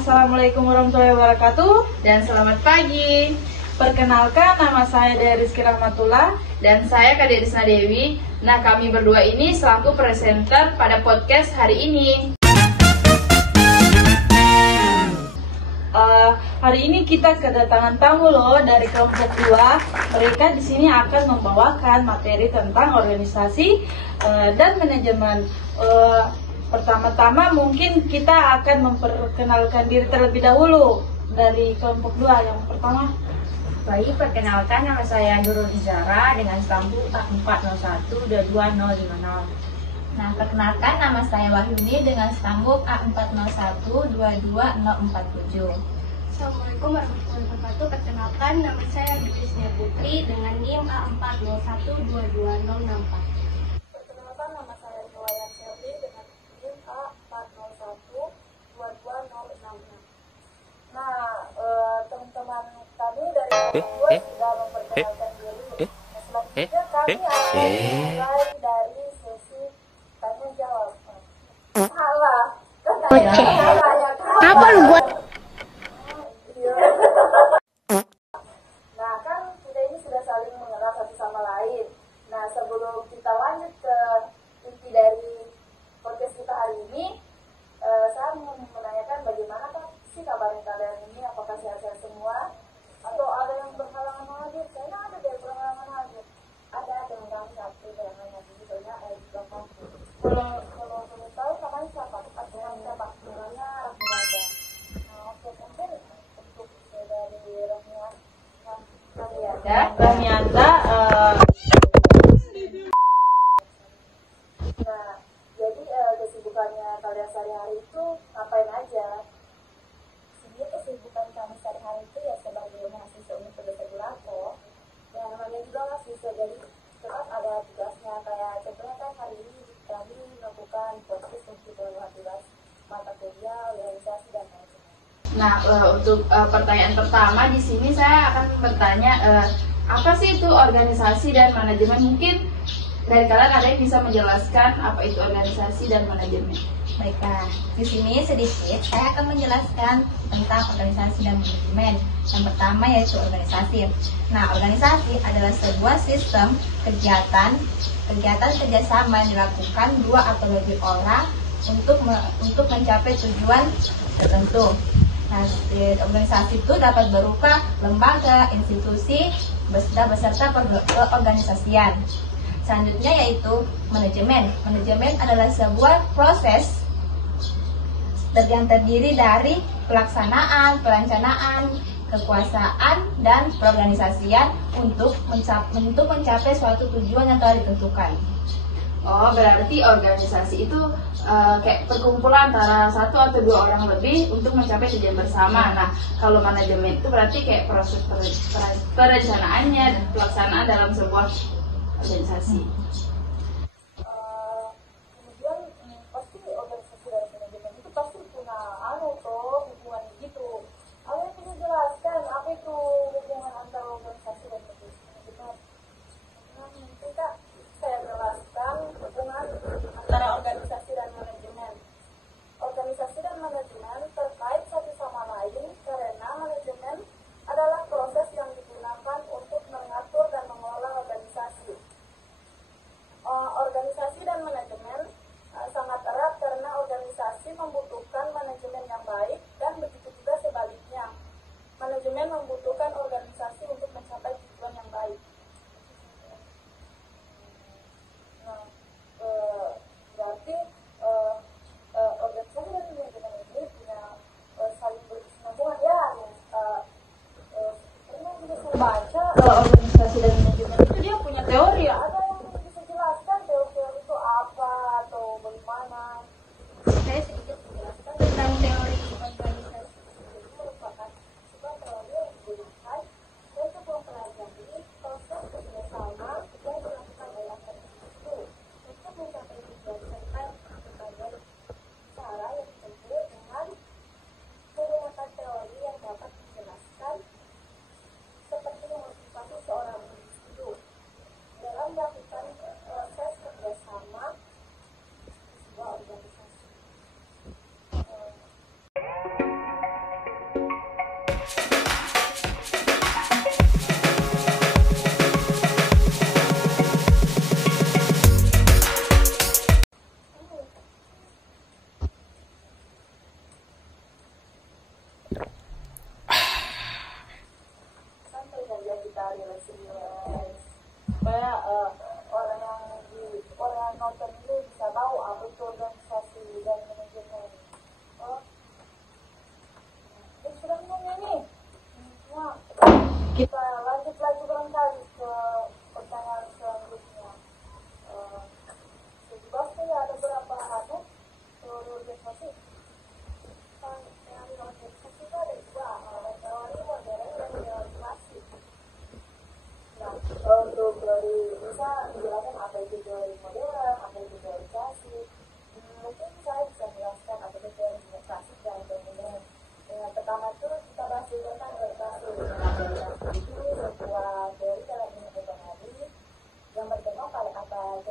Assalamualaikum warahmatullahi wabarakatuh. Dan selamat pagi. Perkenalkan, nama saya Rizky Rahmatullah. Dan saya Kak Derisna Dewi. Nah, kami berdua ini selaku presenter pada podcast hari ini. Hari ini kita kedatangan tamu loh dari kelompok 2. Mereka di sini akan membawakan materi tentang organisasi dan manajemen. Pertama-tama mungkin kita akan memperkenalkan diri terlebih dahulu dari kelompok 2. Yang pertama, baik, perkenalkan, nama saya Nurul Izara dengan stambuk A401-22050. Nah, perkenalkan, nama saya Wahyuni dengan stambuk A401-22047. Assalamualaikum warahmatullahi wabarakatuh. Perkenalkan, nama saya Grisnya Putri dengan NIM A401-22064. Perkenalkan, nama saya Nelayan Shelby dengan NIM A401-22066. Nah, teman-teman kami dari kelompok 2 sudah memperkenalkan diri. Selanjutnya kami akan mulai dari sesi tanya jawab. Salah. Apa lu buat? Nah, kan kita ini sudah saling mengenal satu sama lain. Nah, sebelum kita lanjut ke inti dari podcast kita hari ini, saya mau menanyakan bagaimana sih kabarnya kalian ini? Apakah sehat-sehat semua? Atau ada yang berhalangan hadir? Kayaknya ada deh berhalangan hadir. Ada yang kami satu berhalangan hadir di belakang. Kalau boleh tahu namanya siapa? Siapa? Namanya Rahmianda. Nah, oke, mungkin untuk dari Rahmianda. Nah, jadi kesibukannya kalian sehari-hari itu ngapain aja? Sebenarnya kesibukan kami sehari-hari itu ya sebagai mahasiswa Universitas Gulaco. Ya namanya juga mahasiswa, jadi terus ada tugasnya, kayak contohnya kan hari ini kami melakukan podcast untuk tugas mata kuliah, organisasi dan lain-lain. Nah, untuk pertanyaan pertama di sini saya akan bertanya, apa sih itu organisasi dan manajemen? Mungkin dari kalian ada yang bisa menjelaskan apa itu organisasi dan manajemen? Baiklah, di sini sedikit saya akan menjelaskan tentang organisasi dan manajemen. Yang pertama yaitu organisasi. Nah, organisasi adalah sebuah sistem kegiatan kerjasama yang dilakukan 2 atau lebih orang untuk mencapai tujuan tertentu. Nah, organisasi itu dapat berupa lembaga, institusi, beserta perorganisasian. Selanjutnya yaitu manajemen. Manajemen adalah sebuah proses yang terdiri dari pelaksanaan, perencanaan, kekuasaan, dan perorganisasian untuk mencapai suatu tujuan yang telah ditentukan. Oh, berarti organisasi itu kayak perkumpulan antara 1 atau 2 orang lebih untuk mencapai tujuan bersama. Nah, kalau manajemen itu berarti kayak proses perencanaannya dan pelaksanaan dalam sebuah organisasi. Kemudian pasti organisasi dan manajemen itu pasti punya hubungan gitu. Ada yang bisa jelaskan apa itu hubungan antara organisasi dan manajemen? Nah, mungkin Kak, saya jelaskan hubungan antara organisasi dan manajemen. Organisasi dan manajemen terkait satu sama lain karena manajemen adalah proses yang digunakan untuk mengatur dan mengelola organisasi. Organisasi dan manajemen sangat erat karena organisasi membutuhkan manajemen yang baik dan begitu juga sebaliknya. Manajemen membutuhkan organisasi untuk mencapai tujuan yang baik. Nah, berarti organisasi dan manajemen ini punya saling berkesinambungan ya. Pernah juga saya baca organisasi dan manajemen itu dia punya teori ya. Ada yang bisa jelaskan teori itu apa atau bagaimana? Saya sedikit menjelaskan tentang teori organisasi. Jadi merupakan sebuah teori yang digunakan untuk mempelajari proses kerjasama yang dilakukan oleh organisasi itu untuk mencapai tujuan serta berbagai cara yang disebut dengan menggunakan teori yang dapat dijelaskan seperti memotivasi seorang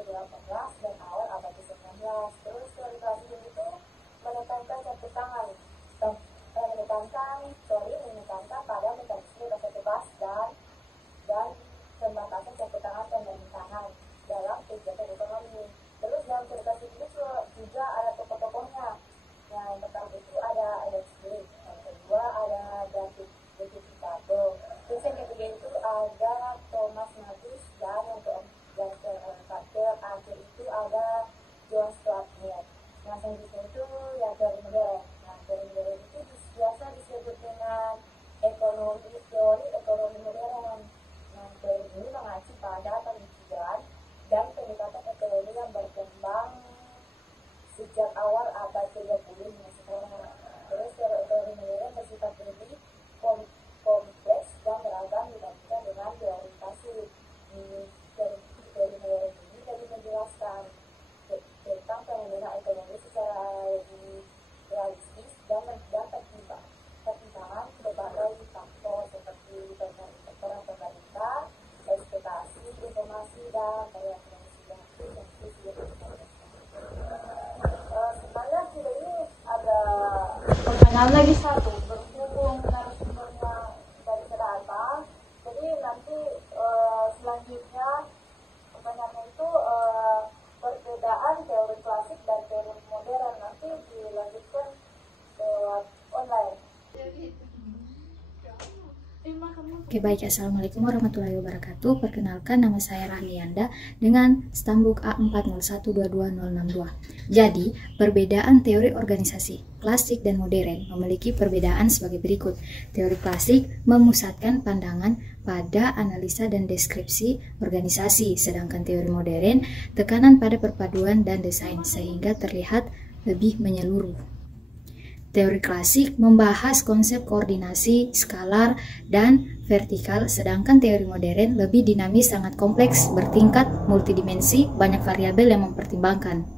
ke-18 dan awal abad ke-19. Terus teori klasik itu menekankan campur tangan, menekankan pada mekanisme rasa bebas dan pembatasan campur tangan dan pemerintahan dalam kegiatan ekonomi. Terus dalam teori klasik itu juga ada tokoh-tokohnya. Nah, yang pertama itu ada Adam Smith, yang kedua ada David Ricardo, terus yang ketiga itu ada Thomas Malthus, dan yang keempat terakhir itu ada John Stuart Mill. Nah, selanjutnya itu yang teori modern. Nah, teori modern itu biasa disebut dengan teori ekonomi modern. Nah, teori ini mengacu pada penelitian dan pendekatan ekonomi yang berkembang sejak awal abad 30 hingga sekarang. Terus teori ekonomi modern bersifat lebih kompleks dan beragam dibandingkan dengan teori klasik. Teori modern ini tadi menjelaskan tentang fenomena ekonomi secara lebih realistis dan pertimbangan berbagai faktor seperti peran pemerintah, ekspektasi, informasi, dan karya sebenarnya kita ini ada pertanyaan lagi satu, berhubung narasumbernya dari Serata, jadi nanti selanjutnya pertanyaannya itu perbedaan teori klasik dan teori modern, nanti dilanjutkan lewat online. Oke baik, Assalamualaikum warahmatullahi wabarakatuh. Perkenalkan, nama saya Rahmianda dengan stambuk A40122062. Jadi, perbedaan teori organisasi klasik dan modern memiliki perbedaan sebagai berikut. Teori klasik memusatkan pandangan pada analisa dan deskripsi organisasi, sedangkan teori modern tekanan pada perpaduan dan desain sehingga terlihat lebih menyeluruh. Teori klasik membahas konsep koordinasi, skalar, dan vertikal, sedangkan teori modern lebih dinamis, sangat kompleks, bertingkat, multidimensi, banyak variabel yang mempertimbangkan.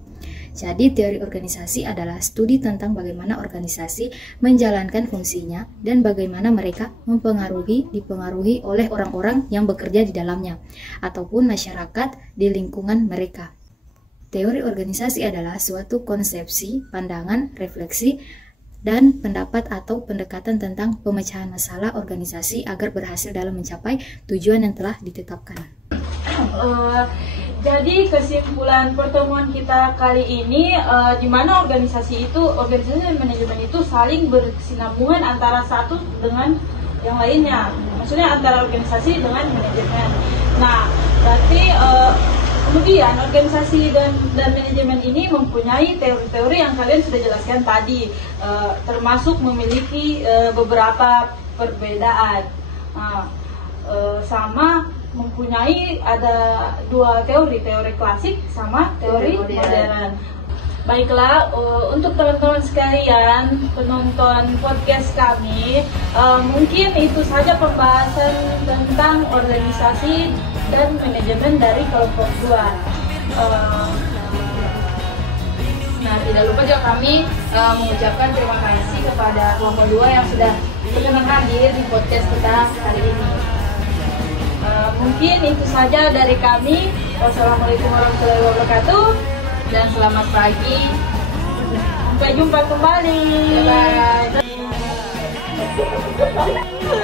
Jadi, teori organisasi adalah studi tentang bagaimana organisasi menjalankan fungsinya dan bagaimana mereka dipengaruhi oleh orang-orang yang bekerja di dalamnya, ataupun masyarakat di lingkungan mereka. Teori organisasi adalah suatu konsepsi, pandangan, refleksi, dan pendapat atau pendekatan tentang pemecahan masalah organisasi agar berhasil dalam mencapai tujuan yang telah ditetapkan. Jadi kesimpulan pertemuan kita kali ini, di mana organisasi dan manajemen itu saling berkesinambungan antara satu dengan yang lainnya. Maksudnya antara organisasi dengan manajemen. Nah, berarti kemudian organisasi dan manajemen ini mempunyai teori-teori yang kalian sudah jelaskan tadi, termasuk memiliki beberapa perbedaan. Sama mempunyai ada dua teori klasik sama teori modern. Baiklah, untuk teman-teman sekalian penonton podcast kami, mungkin itu saja pembahasan tentang organisasi dan manajemen dari kelompok 2. Nah, tidak lupa juga kami mengucapkan terima kasih kepada kelompok 2 yang sudah berkenan hadir di podcast kita hari ini. Mungkin itu saja dari kami. Wassalamualaikum warahmatullahi wabarakatuh Dan selamat pagi. Sampai jumpa kembali. Bye-bye.